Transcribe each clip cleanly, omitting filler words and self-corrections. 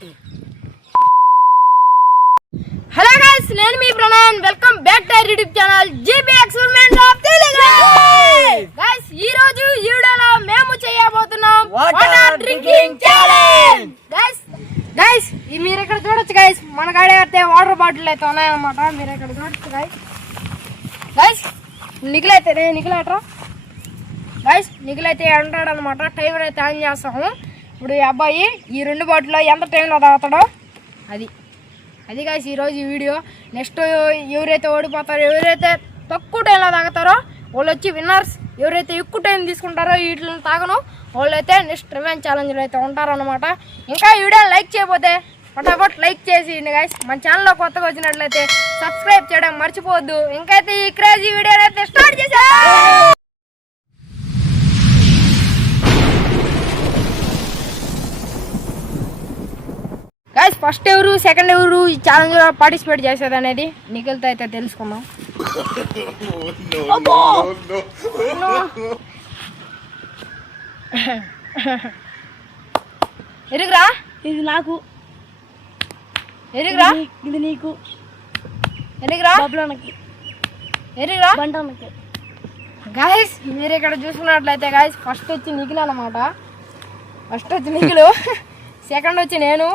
Hello guys, నేను మీ Pranay. Welcome back to YouTube channel GB experiment of Telugu. Guys, ఈ రోజు ఈ వీడియోలో మేము చేయబోతున్నాం వాటర్ డ్రింకింగ్ ఛాలెంజ్. గైస్ మీరు ఇక్కడ చూడొచ్చు గైస్, మన కాడ అయితే వాటర్ బాటిల్ అయితే ఉన్నాయన్నమాట. మీరు ఇక్కడ చూడొచ్చు గైస్. నిఖిలైతే అంటాడు అనమాట. టైమర్ అయితే ఆన్ చేస్తాము. ఇప్పుడు ఈ అబ్బాయి ఈ 2 బాటిల్లో ఎంత టైంలో తాగుతాడో అది గైస్ ఈరోజు ఈ వీడియో. నెక్స్ట్ ఎవరైతే ఓడిపోతారో, ఎవరైతే తక్కువ టైంలో తాగుతారో వాళ్ళు వచ్చి విన్నర్స్. ఎవరైతే ఎక్కువ టైం తీసుకుంటారో వీటిని తాగను వాళ్ళైతే నెక్స్ట్ రివెంజ్ ఛాలెంజ్లో అయితే ఉంటారనమాట. ఇంకా ఈ వీడియో లైక్ చేయకపోతే ఫటాఫట్ లైక్ చేసేయండి గైస్. మన ఛానల్లో కొత్తగా వచ్చినట్లయితే సబ్స్క్రైబ్ చేయడం మర్చిపోవద్దు. ఇంకైతే ఈ క్రేజీ వీడియో అయితే స్టార్ట్ చేసా. గైస్, ఫస్ట్ ఎవరు సెకండ్ ఎవరు ఈ ఛాలెంజ్ లో పార్టిసిపేట్ చేసేది అనేది నిఖిల్తో అయితే తెలుసుకున్నాం. ఎరుగురా, ఇది నాకు, ఎరుగురా, ఇది నీకు, ఎరుగురా, ఎరుగురా బంటానికి. గైస్ మీరు ఇక్కడ చూసుకున్నట్లయితే గైస్ ఫస్ట్ వచ్చి నిఖిల్ అనమాట. సెకండ్ వచ్చి నేను,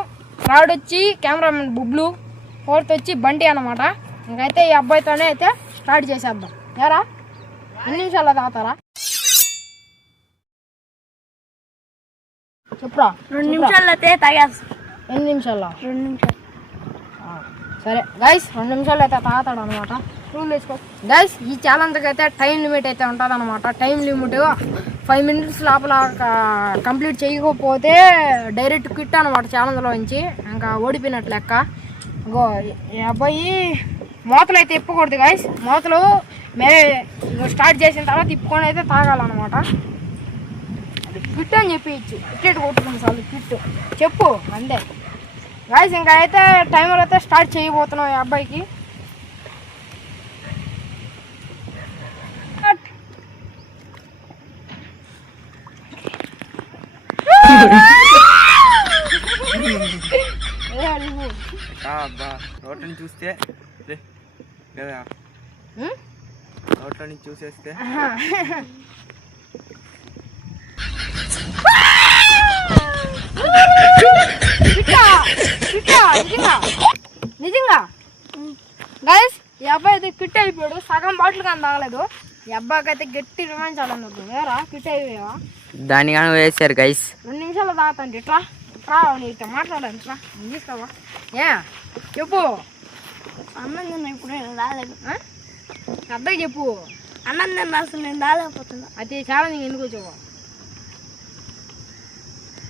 థర్డ్ వచ్చి కెమెరామెన్ బుబ్లు, ఫోర్త్ వచ్చి బంటి అనమాట. ఇంకైతే ఈ అబ్బాయితోనే అయితే స్టార్ట్ చేసేద్దాం. ఎవరా 2 నిమిషాల్లో తాగుతారా? చెప్పురా. 2 నిమిషాల్లో అయితే తాగేస్తా. 2 నిమిషాల్లో? 2 నిమిషాలు. సరే గైస్, 2 నిమిషాలు అయితే తాగుతాడు అనమాట. రూల్ వేసుకో గైస్. ఈ ఛాలెంజ్కి అయితే టైం లిమిట్ అయితే ఉంటుంది అనమాట. టైం లిమిట్ 5 మినిట్స్ లోపల కంప్లీట్ చేయకపోతే డైరెక్ట్ క్విట్ అనమాట ఛాలెంజ్లో నుంచి. ఇంకా ఓడిపోయినట్లు లెక్క. ఇంకో ఈ అబ్బాయి మూతలు అయితే ఇప్పకూడదు గైస్. మూతలు స్టార్ట్ చేసిన తర్వాత ఇప్పుకొని అయితే తాగాలన్నమాట. అది క్విట్ అని చెప్పి క్రికెట్ కొట్టుకుని చాలు క్విట్ చెప్పు అంతే గైస్. ఇంకా అయితే టైమర్ అయితే స్టార్ట్ చేయబోతున్నాం ఈ అబ్బాయికి. రోడ్లని చూస్తే రోడ్లని చూసేస్తే నిజంగా గైస్ ఈ అబ్బాయి అయితే క్విట్ అయిపోయాడు. సగం బాటిల్ కానీ తాగలేదు. ఈ అబ్బాయికి అయితే గట్టి రిమాండ్ ఛాలెంజ్ అవుతుంది. వేరా క్విట్ అయిపోయావా? దాని కానీ వేసారు గైస్. 2 నిమిషాలు తాగుతాండి. ఇట్లా నీతో మాట్లాడాను. ఇట్లా తీస్తావా? చెప్పు. అన్నం తిన్నా, ఇప్పుడు నేను రాలేదు. అబ్బాయి చెప్పు. అన్నం తిన్నా, అసలు నేను రాలేకపోతున్నా. అయితే ఛాలెంజ్ ఎందుకు వచ్చావా?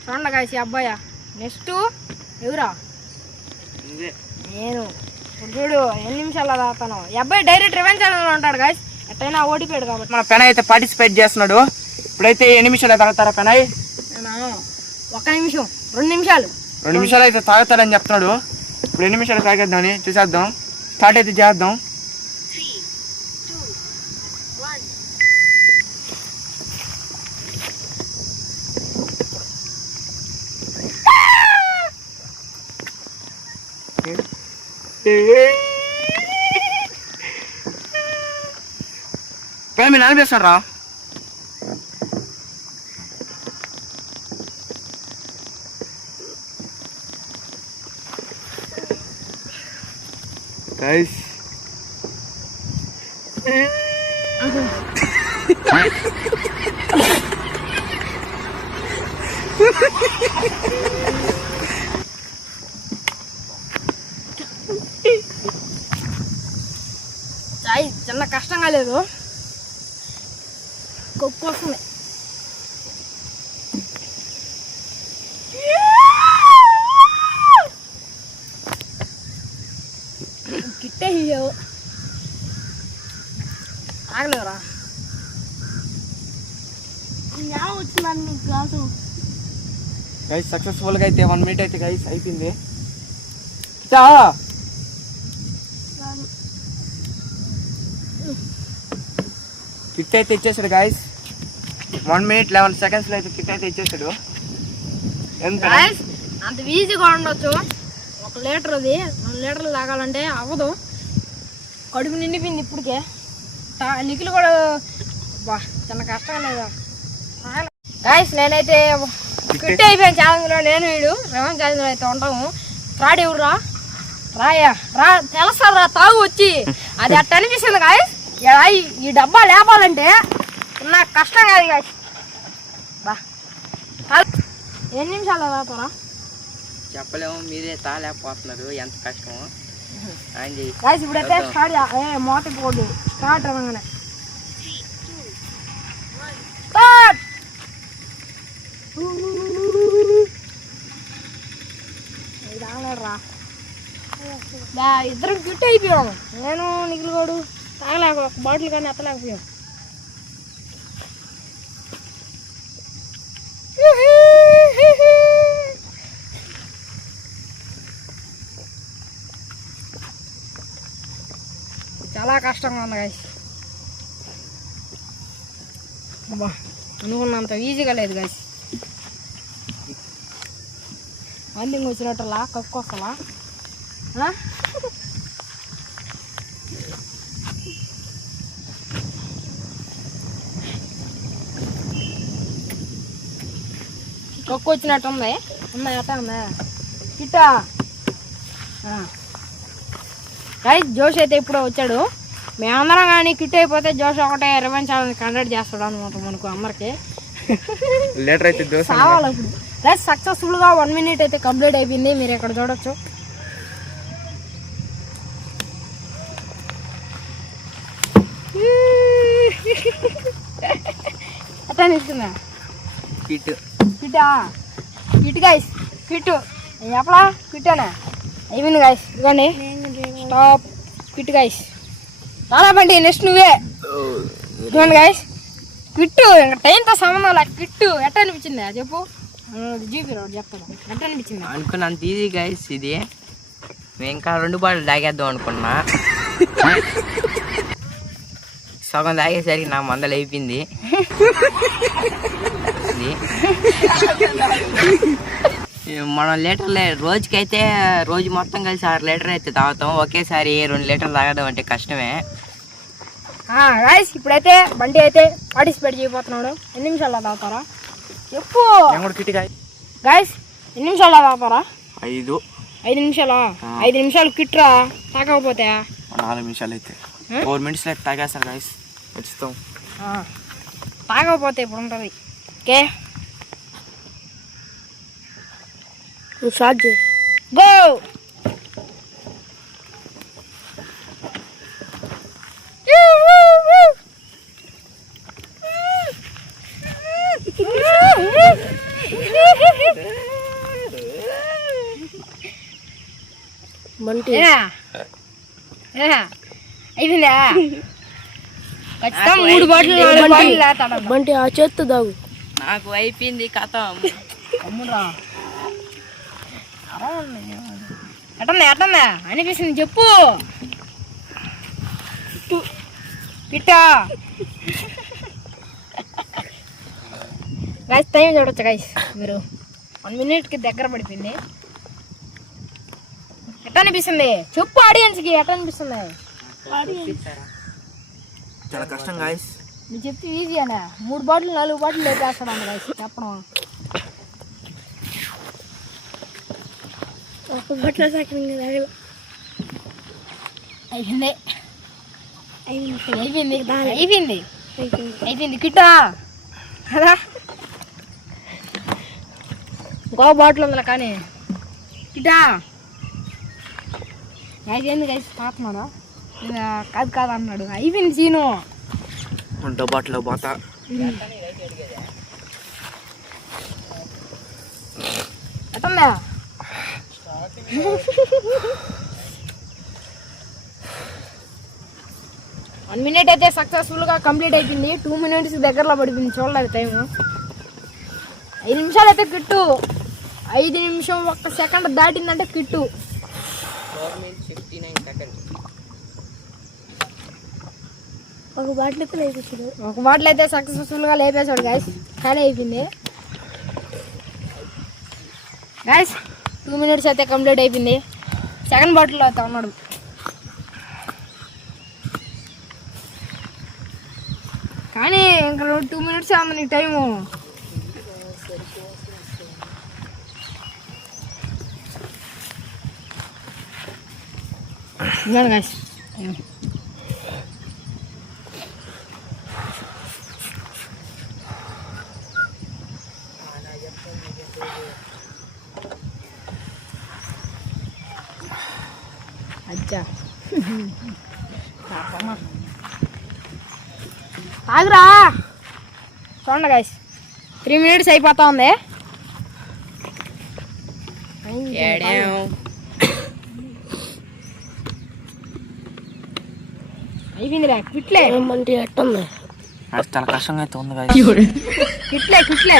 చూడండి గైస్ ఈ అబ్బాయి. నెక్స్ట్ ఎవరా? నేను. చూడు 2 నిమిషాల్లో తాగుతాను. ఈ అబ్బాయి డైరెక్ట్ రివెంజ్ ఛాలెంజ్ ఉంటాడు గైస్. ఎట్టయినా ఓడిపోయాడు కాబట్టి. మన పెనాయ్ అయితే పార్టిసిపేట్ చేస్తున్నాడు. ఇప్పుడైతే 8 నిమిషాలు తాగుతారా పెనాయ్? 1 నిమిషం 2 నిమిషాలు 2 నిమిషాలు అయితే తాగుతాడని చెప్తున్నాడు. ఇప్పుడు 8 నిమిషాలు తాగేద్దామని చూసేద్దాం. స్టార్ట్ అయితే చేద్దాం. 3, 2, 1. పెన మీరు అనిపిస్తాడు రా. Guys. చాయ్ చిన్న కష్టంగా లేదు, కొక్కు వస్తుంది. గిట్టే ఇయ్యవు ఆగలేవురా. వచ్చిందని నీకు గ్లాసు గైస్ సక్సెస్ఫుల్ గా అయితే 1 మినిట్ అయితే గైస్ అయిపోయింది. కిట్ అయితే ఇచ్చేసాడు గైస్. 1 minute 11 seconds లో అయితే కిట్ అయితే ఇచ్చేసాడు. అంత ఈజీగా ఉండొచ్చు. 1 లీటర్ అది 2 లీటర్లు తాగాలంటే అవ్వదు. కడుపు నిండిపోయింది ఇప్పటికే. నిఖిల్ కూడా బా చాలా కష్టం లేదా గాయస్. నేనైతే క్విట్ అయిపోయాను ఛాలెంజ్లో. నేను వీడు రెవెన్ ఛాలెంజ్లో అయితే ఉంటాము. రాడు ఎవరు రా తెలుస్తారు రా తాగు వచ్చి. అది అట్ట అనిపిస్తుంది గాయస్. ఈ డబ్బా లేపాలంటే నాకు కష్టం కాదు గాయస్. బా ఎన్ని నిమిషాలు తాగుతారా చెప్పలేము, మీరే తాలేకపోతున్నారు ఎంత కష్టమో. గాయస్ ఇప్పుడైతే స్టార్ట్ మోత పోదు. స్టార్ట్ అనగానే స్టార్ట్. రా ఇద్దరం క్విట్ అయిపోయాం. నేను నిఖిల్ గోడు తాగలేక ఒక బాటిల్ కానీ ఎత్తలేకపోయాం. చాలా కష్టంగా ఉంది గాయస్. అబ్బా అనుకున్నంత ఈజీగా లేదు గాయస్. అందింగ్ వచ్చినట్టులా కక్కు వస్తలా. కక్కు వచ్చినట్టు ఉంది. ఎట్ట ఉందా కిట్టా గాయస్. జోష్ అయితే ఇప్పుడు వచ్చాడు. మేమందరం కానీ కిట్ అయిపోతే జోష్ ఒకటే రివెంజ్ ఛాలెంజ్ కండక్ట్ చేస్తాడు అనమాట మనకు అందరికి. లీటర్ అయితే కావాలి ఇప్పుడు గైస్. సక్సెస్ఫుల్గా 1 minute అయితే కంప్లీట్ అయిపోయింది. మీరు ఇక్కడ చూడొచ్చు. ఎట్లా అనిపిస్తుందా కిట్ గాయస్. కిట్ చెప్పలా కిట్టేనా అయిపోయింది గాయస్. ఇదిగోండి స్టాప్ కిట్ గాయస్. రాబండి నెక్స్ట్ నువ్వే. ఇదిగోండి గాయస్ కిట్టు. ఇంకా టైంతో సంబంధం లేదు. కిట్టు ఎట్లా అనిపించింది చెప్పు. జీపీ రోడ్ చెప్తాను ఎట్లా అనిపించింది. అనుకున్నంత ఈజీ గాయస్ ఇది. మేము ఇంకా 2 బాటిల్ తాగేద్దాం అనుకున్నా. సగం తాగేసరికి నా మందలు అయిపోయింది. మనం లీటర్లే రోజుకైతే రోజు మొత్తం కలిసి 6 లీటర్ అయితే తాగుతాం. ఒకేసారి 2 లీటర్లు తాగడం అంటే కష్టమే. గాయస్ ఇప్పుడైతే బండి అయితే పార్టిసిపేట్ చేయబోతున్నాడు. ఎన్ని నిమిషాల్లో తాగుతారా చెప్పు గాయస్. ఎన్ని నిమిషాల్లో తాగుతారా? 5 నిమిషాలా? 5 నిమిషాలు కిట్రా తాగకపోతే 4 నిమిషాలు అయితే 4 minutes అయితే తాగేస్తారు గాయస్. వచ్చుతాం తాగకపోతే ఇప్పుడు ఉంటుంది. ఓకే స్టార్ట్ చేయి. గో. అయిపోయిందా? ఖచ్చితంగా 3 బాటిల్ 4 బాటిల్ లేతాడు బంటి. ఆ చేత్తో తాగు. నాకు అయిపోయింది కథ. అమ్మురా ఎట్టందా అనిపిస్తుంది చెప్పు. పిట్టా గాయస్ టైం చూడొచ్చు గాయస్. మీరు 1 minute దగ్గర పడిపోయింది. ఎట్లా అనిపిస్తుంది చెప్పు ఆడియన్స్కి. ఎట్లా అనిపిస్తుంది? చాలా కష్టం గాయస్. నువ్వు చెప్తే ఈజీ అనే 3 బాటిల్ 4 బాటిల్ లేపేస్తాడు అన్న గాయస్ చెప్పడం. అయిపోయింది అయిపోయింది అయిపోయింది అయిపోయింది కిట్టా కదా. ఇంకో బాటిల్ ఉందిలే కానీ కిట్టా. అయిపోయింది గైస్ పాతున్నాడు. కాదు అన్నాడు. అయిపోయింది సీను. బాటిల్ పోతా ఎట్టందా 1 minute అయితే సక్సెస్ఫుల్గా కంప్లీట్ అయిపోయింది. 2 minutes దగ్గరలో పడిపోయింది. చూడలేదు టైము. 5 నిమిషాలు అయితే కిట్టు. 5 నిమిషం 1 సెకండ్ దాటిందంటే కిట్టు. 4 minutes 59 seconds. ఒక బాటిల్ అయితే లేపేసాడు. ఒక బాటిల్ అయితే సక్సెస్ఫుల్గా లేపేశాడు గాయస్. ఖాళీ అయిపోయింది గాయస్. 2 minutes అయితే కంప్లీట్ అయిపోయింది. సెకండ్ బాటిల్ అయితే ఉన్నాడు. కానీ ఇంకా 2 minutes ఉంది నీకు టైము. ఇవ్వండి గాయస్. అచ్చా ఆగురా. చూడండి గాయస్ 3 minutes అయిపోతా ఉంది. అయిపోయిందిరా. కిట్లే ఏమంటే ఎట్టుంది? చాలా కష్టంగా అయితే ఉంది కిట్లే కిట్లే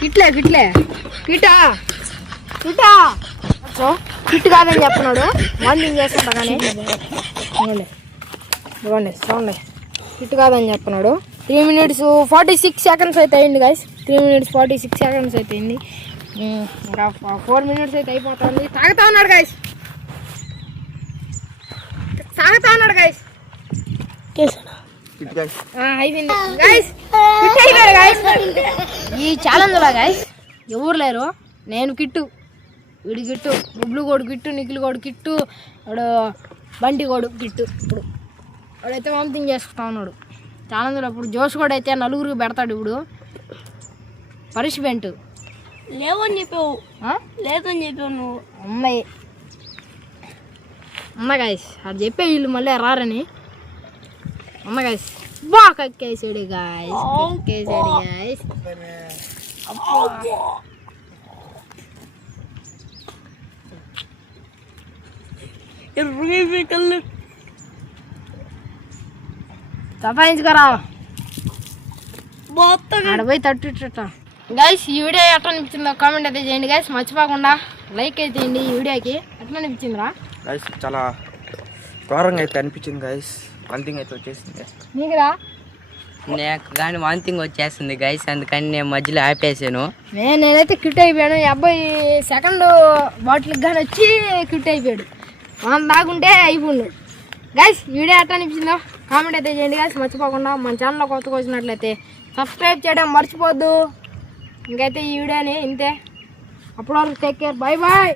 కిట్లే కిట్లే కిటా కిటా సో కిట్ కాదని చెప్తున్నాడు. మార్నింగ్ చేస్తుంటా కానీ ఇవ్వండి చూడండి కిట్ కాదని చెప్తున్నాడు. 3 minutes 46 seconds అయితే అయింది గాయస్. 3 minutes 46 seconds అయితే అయింది. ఇంకా 4 minutes అయితే అయిపోతుంది. తాగుతా ఉన్నాడు గాయస్. తాగుతా ఉన్నాడు గాయస్. అయిపోయింది గాయస్. కిట్ అయిపోయాడు గాయస్. ఈ ఛాలెంజ్లో గాయస్ ఎవరు లేరు. నేను కిట్టు, వీడి కిట్టు, బుబ్లు గోడు కిట్టు, నిఖిల్ గోడు కిట్టు, వాడు బంటి గోడు కిట్టు. ఇప్పుడు వాడైతే వామిటింగ్ చేసుకుంటా ఉన్నాడు ఛాలెంజ్లో. ఇప్పుడు జోష్ కూడా అయితే 4 పెడతాడు ఇప్పుడు పనిష్మెంట్. లేవని చెప్పావు. లేదని చెప్పావు నువ్వు. అమ్మాయి అమ్మ గాయస్ అది చెప్పే వీళ్ళు మళ్ళీ రారని. అమ్మ గాయస్ బాగా కక్కేసాడు గాయస్. కక్కేసాడు గాయస్. కళ్ళు సఫాయించుకోరా ఆడపోయి తట్టుట. గైస్ ఈ వీడియో ఎట్లా అనిపించిందో కామెంట్ అయితే చేయండి గైస్. మర్చిపోకుండా లైక్ అయితే చేయండి ఈ వీడియోకి. ఎట్లా అనిపించిందిరా గైస్? చాలా ఘోరంగా అయితే అనిపించింది గైస్. వాంతింగ్ అయితే వచ్చేసింది నీకురా. నాకు కానీ వాంతింగ్ వచ్చేస్తుంది గైస్, అందుకని నేను మధ్యలో ఆపేసాను. నేనైతే క్విట్ అయిపోయాను. ఈ అబ్బాయి సెకండ్ బాటిల్కి కానీ వచ్చి క్విట్ అయిపోయాడు. మనం దాగుంటే అయిపోయాడు. గైస్ వీడియో ఎట్లా అనిపించిందో కామెంట్ అయితే చేయండి గైస్. మర్చిపోకుండా మన ఛానల్లో కొత్తగా వచ్చినట్లయితే సబ్స్క్రైబ్ చేయడం మర్చిపోద్దు. ఇంకైతే ఈ వీడియోని ఇంతే. అప్పటి వరకు టేక్ కేర్. Bye bye.